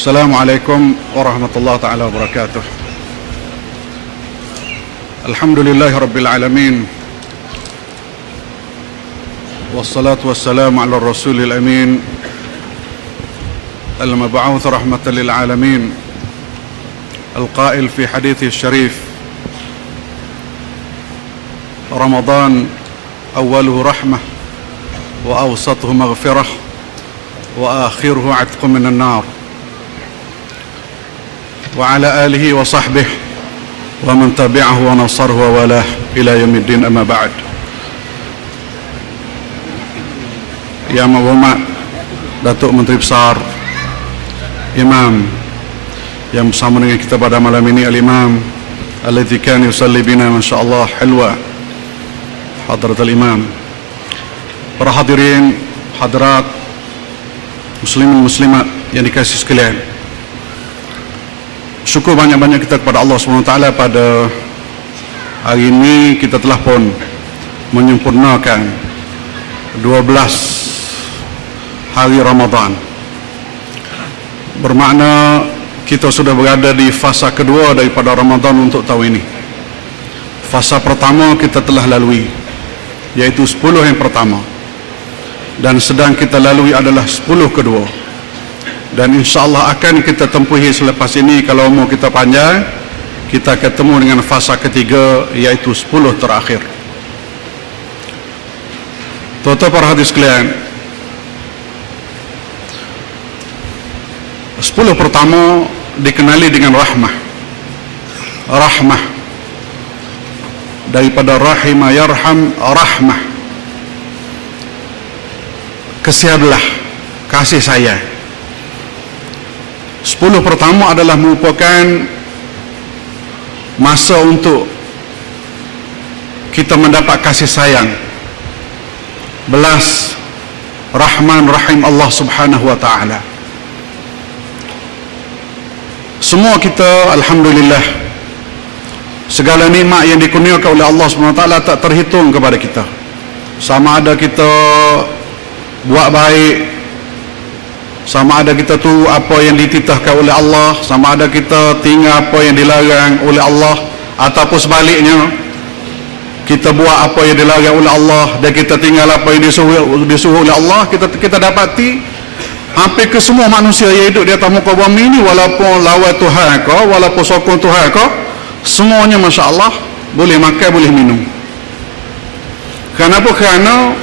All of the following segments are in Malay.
Assalamualaikum warahmatullahi taala wabarakatuh. Alhamdulillahi rabbil alamin. Wassalatu wassalamu ala rasulil amin, al-mab'uth rahmatan lil alamin, al-qail fi hadithi syarif, Ramadan awwaluhu rahmah wa awsatuhu maghfirah wa akhiruhu 'atqun minan nar. Wa ala alihi wa sahbihi wa man tabi'ahu wa nasarhu wa walah ila yaumiddin, amma ba'd. Yang menghormat Datuk Menteri Besar, Imam yang bersama dengan kita pada malam ini, Al-Imam alladzi kana yusalli bina masyaallah halwa, Hadratul Imam. Para hadirin, hadirat, muslimin muslimat yang dikasihi sekalian, syukur banyak-banyak kita kepada Allah SWT pada hari ini kita telah pun menyempurnakan 12 hari Ramadan. Bermakna kita sudah berada di fasa kedua daripada Ramadan untuk tahun ini. Fasa pertama kita telah lalui, yaitu 10 yang pertama, dan sedang kita lalui adalah 10 kedua. Dan insyaAllah akan kita tempuhi selepas ini. Kalau umur kita panjang, kita ketemu dengan fasa ketiga, yaitu 10 terakhir. Tuan-tuan para hadirin sekalian, 10 pertama dikenali dengan rahmah. Rahmah daripada rahimah yarham, rahmah, kasihanlah, kasih sayang. 10 pertama adalah merupakan masa untuk kita mendapat kasih sayang, belas Rahman Rahim Allah Subhanahu wa ta'ala. Semua kita, alhamdulillah, segala nikmat yang dikurniakan oleh Allah Subhanahu wa ta'ala tak terhitung kepada kita. Sama ada kita buat baik, sama ada kita tu apa yang dititahkan oleh Allah, sama ada kita tinggal apa yang dilarang oleh Allah, ataupun sebaliknya, kita buat apa yang dilarang oleh Allah dan kita tinggal apa yang disuruh oleh Allah. Kita dapati hampir ke semua manusia yang hidup di atas muka bumi ini, walaupun lawan Tuhan ke, walaupun sokong Tuhan ke, semuanya Masya Allah boleh makan, boleh minum. Kenapa? Kerana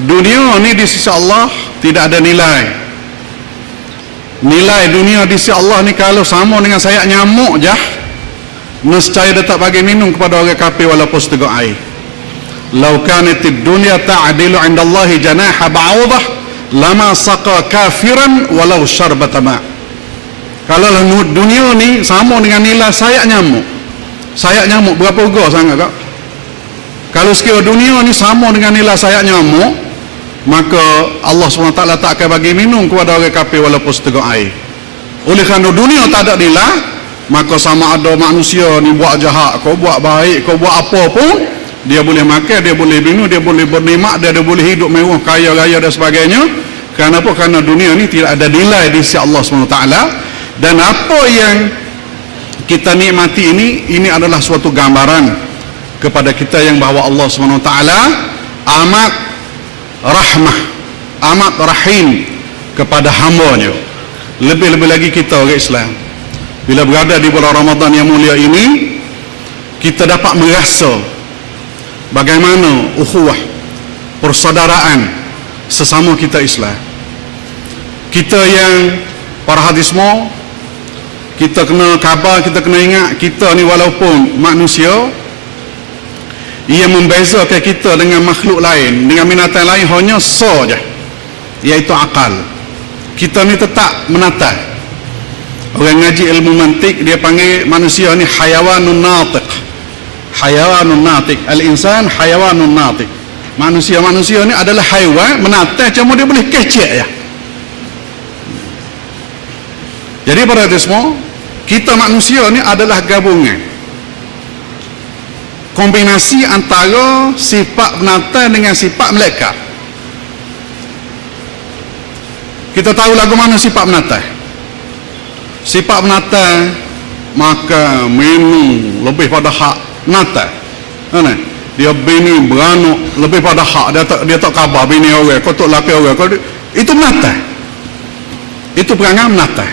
dunia ni di sisi Allah tidak ada nilai. Nilai dunia di sisi Allah ni kalau sama dengan sayap nyamuk je, nescaya dia tak bagi minum kepada orang kafir walaupun seteguk air. Lau kanatid dunya ta'dilu 'inda Allahi janaha ba'udah lama saqa kafiran walau syarbata ma'. Kalau dunia ni sama dengan nilai sayap nyamuk. Sayap nyamuk berapa harga sangat kak? Kalau sekiranya dunia ni sama dengan nilai sayap nyamuk, maka Allah SWT tak akan bagi minum kepada orang kafir walaupun seteguk air. Oleh kerana dunia tak ada nilai, maka sama ada manusia ni buat jahat, kau buat baik, kau buat apa pun, dia boleh makan, dia boleh minum, dia boleh bernikmat, dia boleh hidup mewah, kaya raya dan sebagainya. Kenapa? Kerana dunia ni tidak ada nilai di sisi Allah SWT. Dan apa yang kita nikmati ini adalah suatu gambaran kepada kita yang bahawa Allah SWT amat rahmah, amat rahim kepada hamba-Nya. Lebih-lebih lagi kita orang Islam, bila berada di bulan Ramadan yang mulia ini, kita dapat merasa bagaimana ukhuwah, persaudaraan sesama kita Islam. Kita yang para hadismo, kita kena khabar, kita kena ingat, kita ni walaupun manusia, ia membezakan kita dengan makhluk lain, dengan binatang lain hanya saja, iaitu akal. Kita ni tetap menatah. Orang ngaji ilmu mantik, dia panggil manusia ni hayawanun natiq. Hayawanun natiq, al-insan hayawanun natiq. Manusia ni adalah haiwan menatah, cuma dia boleh kecek ya. Jadi para semua, kita manusia ni adalah gabungan, kombinasi antara sifat binatang dengan sifat malaikat. Kita tahu lagu mana sifat binatang. sifat penata, maka minum lebih pada hak penata. Dia bini beranak lebih pada hak, dia tak khabar bini orang, kau tak laki orang, itu penata. Itu perangai penata.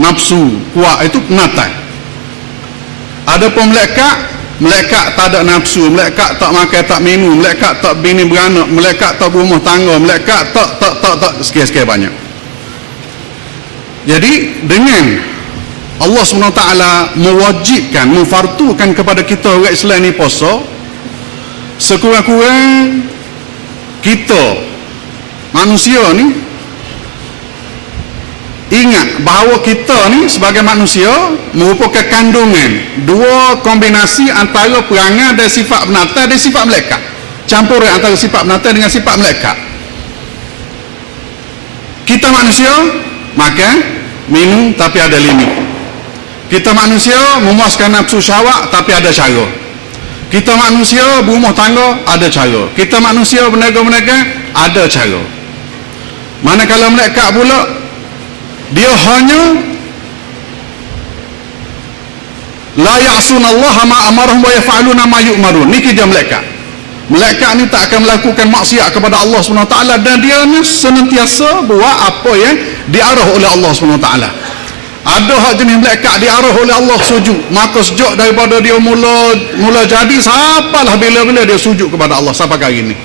Nafsu kuat itu penata. Ada pun Melekat tak ada nafsu, melekat tak makan tak minum, melekat tak bini beranak, melekat tak berumah tangga, melekat tak sekian-sekian banyak. Jadi dengan Allah SWT mewajibkan, memfartukan kepada kita orang Islam ni puasa, sekurang-kurang kita manusia ni ingat bahawa kita ni sebagai manusia merupakan kandungan dua kombinasi antara perangai dan sifat penata dan sifat melekat, campuran antara sifat penata dengan sifat melekat. Kita manusia makan, minum tapi ada limit. Kita manusia memuaskan nafsu syahwat tapi ada cara. Kita manusia berumah tangga ada cara. Kita manusia berniaga-niaga ada cara. Manakala melekat pula, dia hanya la ya'sunallaha ma amarahum wa yaf'aluna ma yu'marun. Ni kerja malaikat. Malaikat ni tak akan melakukan maksiat kepada Allah SWT, dan dia ni senantiasa buat apa yang diarah oleh Allah SWT. Ada hak jenis malaikat diarah oleh Allah sujud, maka sejak daripada dia mula jadi sampailah bila-bila dia sujud kepada Allah sampai hari ni.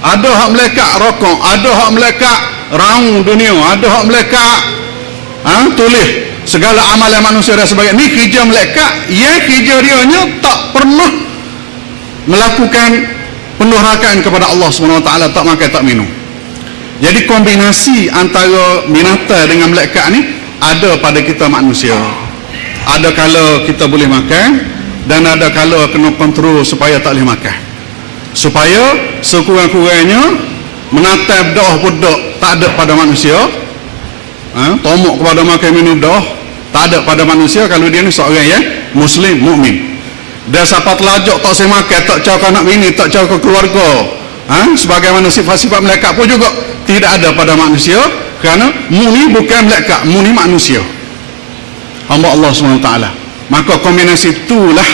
Ada hak malaikat rokok, ada hak malaikat raung dunia, ada hak malaikat tulis segala amalan manusia dan sebagainya. Ni kerja malaikat yang kerja dia tak pernah melakukan pendurhakaan kepada Allah SWT, tak makan tak minum. Jadi kombinasi antara binatang dengan malaikat ni ada pada kita manusia. Ada kala kita boleh makan, dan ada kala kena kontrol supaya tak boleh makan, supaya sekurang-kurangnya menatap dah budak tak ada pada manusia. Tomok kepada makan minum dah tak ada pada manusia kalau dia ni seorang yang muslim, mukmin. Dia siapa telajak tak saya makan, tak cakap anak bini, tak cakap keluarga, sebagaimana sifat-sifat malaikat pun juga tidak ada pada manusia, kerana muni bukan malaikat, muni manusia, hamba Allah SWT. Maka kombinasi itulah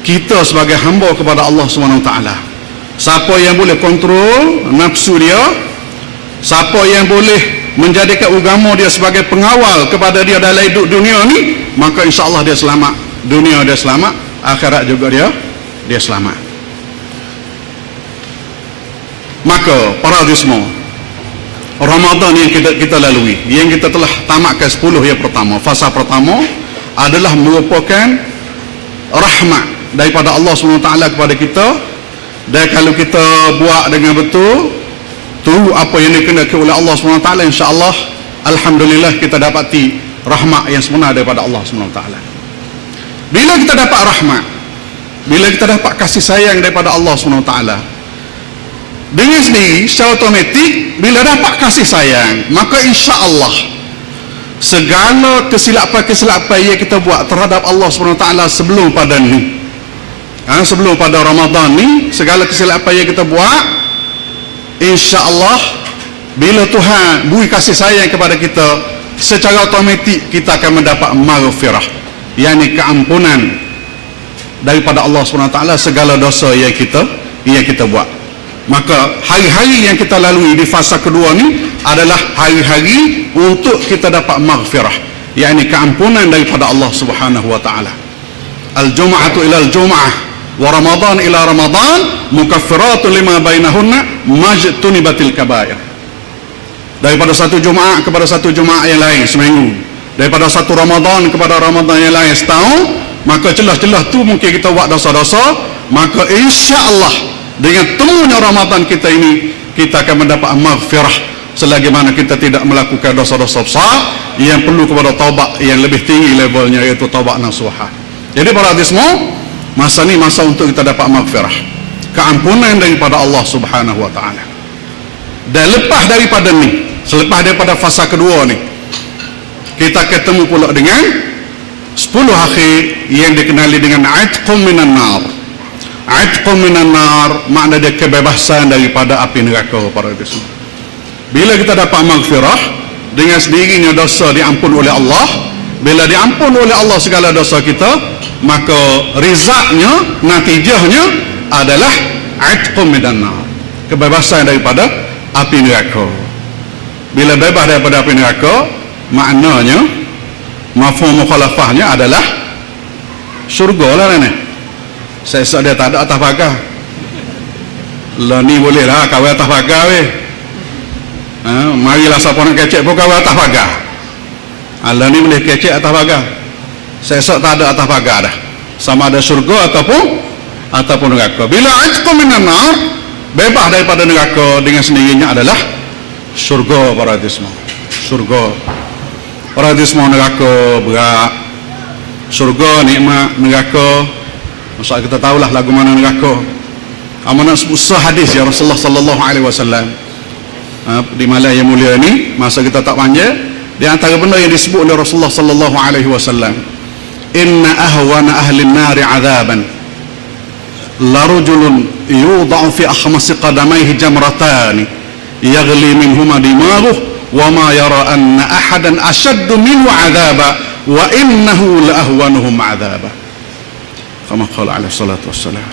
kita sebagai hamba kepada Allah SWT. Siapa yang boleh kontrol nafsu dia, siapa yang boleh menjadikan agama dia sebagai pengawal kepada dia dalam hidup dunia ni, maka insya-Allah dia selamat. Dunia dia selamat, akhirat juga dia selamat. Maka para semua, Ramadan yang kita lalui, yang kita telah tamatkan 10 yang pertama, fasa pertama adalah merupakan rahmat daripada Allah SWT kepada kita. Dan kalau kita buat dengan betul, tu apa yang dikehendaki oleh Allah SWT, insya-Allah alhamdulillah kita dapati rahmat yang sebenar daripada Allah SWT. Bila kita dapat rahmat, bila kita dapat kasih sayang daripada Allah SWT, dengan sendiri secara automatik bila dapat kasih sayang, maka insya-Allah segala kesilapan-kesilapan yang kita buat terhadap Allah SWT sebelum pada ni, sebelum pada Ramadan ni, segala kesilapan yang kita buat, insya-Allah bila Tuhan beri kasih sayang kepada kita, secara automatik kita akan mendapat maghfirah, yakni keampunan daripada Allah SWT segala dosa yang kita buat. Maka hari-hari yang kita lalui di fasa kedua ni adalah hari-hari untuk kita dapat maghfirah, yakni keampunan daripada Allah Subhanahu wa taala. Al-jum'atu ila al-jum'ah wa Ramadan ila Ramadan mukaffiratun lima bainahunna majtunibatil kabair. Daripada satu Jumaat kepada satu Jumaat yang lain seminggu, daripada satu Ramadan kepada Ramadan yang lain setahun, maka celah-celah tu mungkin kita buat dosa-dosa. Maka insya-Allah dengan temunya Ramadan kita ini, kita akan mendapat maghfirah selagi mana kita tidak melakukan dosa-dosa besar yang perlu kepada taubat yang lebih tinggi levelnya, iaitu taubat nasuha. Jadi para hadirin semua, masa ni masa untuk kita dapat maghfirah, keampunan daripada Allah Subhanahu wa taala. Dan lepas daripada ni, selepas daripada fasa kedua ni, kita ketemu pula dengan 10 akhir yang dikenali dengan aitqum minan nar. Aitqum minan nar makna dia kebebasan daripada api neraka para hadirin. Bila kita dapat maghfirah, dengan sendirinya dosa diampun oleh Allah, Bila diampun oleh Allah segala dosa kita, maka rizaknya, natijahnya adalah itqum minan nar, kebebasan daripada api neraka. Bila bebas daripada api neraka, maknanya mafhum mukhalafahnya adalah syurga lah ni. Saya dia tak ada atas pagar. Lah ni boleh lah kawal atas pagar weh. Marilah siapa nak kecek pun kawal atas pagar. Lah ni boleh kecek atas pagar. Saya tak ada atas pagar dah. Sama ada syurga ataupun neraka. Bila itqum minan nar, bebas daripada neraka, dengan sendirinya adalah syurga para hadirin semua. Syurga. Para hadirin semua, neraka berat. Syurga nikmat, neraka masa kita tahulah lagu mana neraka. Amanah sahadis ya Rasulullah sallallahu alaihi wasallam. Di malam yang mulia ni, masa kita tak panjang, di antara benda yang disebut oleh Rasulullah sallallahu alaihi wasallam, inna ahwana ahli an-nari 'adzaban la rajulun yudha'u fi akhmasi qadamayhi jamratan yaghli minhuma dimaghuhu wa ma yara anna ahadan ashaddu minhu 'adzaba wa innahu la ahwanuhum 'adzaba. Kama qala alaihi salatu wassalam,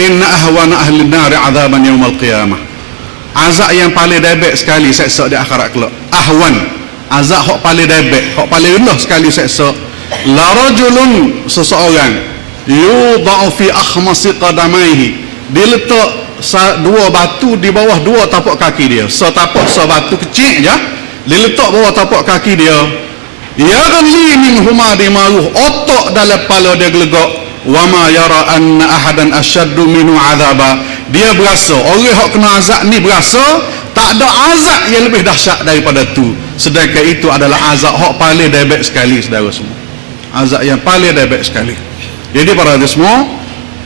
inna ahwana ahli an-nari 'adzaban yawm al-qiyamah. Azab yang paling debek sekali seksa di akhirat kelak. Ahwan, azab hak paling debek, hak paling rendah sekali seksa. La rajulun, seseorang, yudha'u fi akhmasi qadamaihi, diletak dua batu di bawah dua tapak kaki dia. Setapak sebatu kecil je diletak bawah tapak kaki dia. Yaghli minhuma dimaruh, otak dalam kepala dia gelegak. Wa ma yara anna ahadan ashaddu minhu 'adzaba. Dia berasa, orang hak kena azab ni berasa tak ada azab yang lebih dahsyat daripada tu. Sedangkan itu adalah azab hak paling debek sekali, saudara semua. Azab yang paling debek sekali. Jadi para hadirin semua,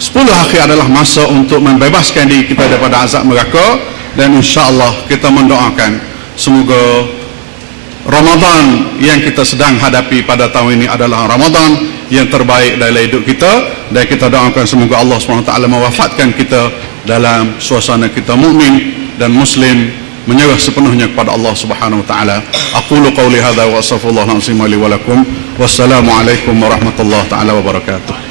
10 akhir adalah masa untuk membebaskan diri kita daripada azab neraka, dan insya-Allah kita mendoakan semoga Ramadan yang kita sedang hadapi pada tahun ini adalah Ramadan yang terbaik dalam hidup kita, dan kita doakan semoga Allah SWT mewafatkan kita dalam suasana kita mukmin dan muslim, menyerah sepenuhnya kepada Allah Subhanahu wa taala. Aqulu qawli hadza wa astaghfirullah al-azim li wa lakum. Wassalamu alaikum warahmatullahi taala wabarakatuh.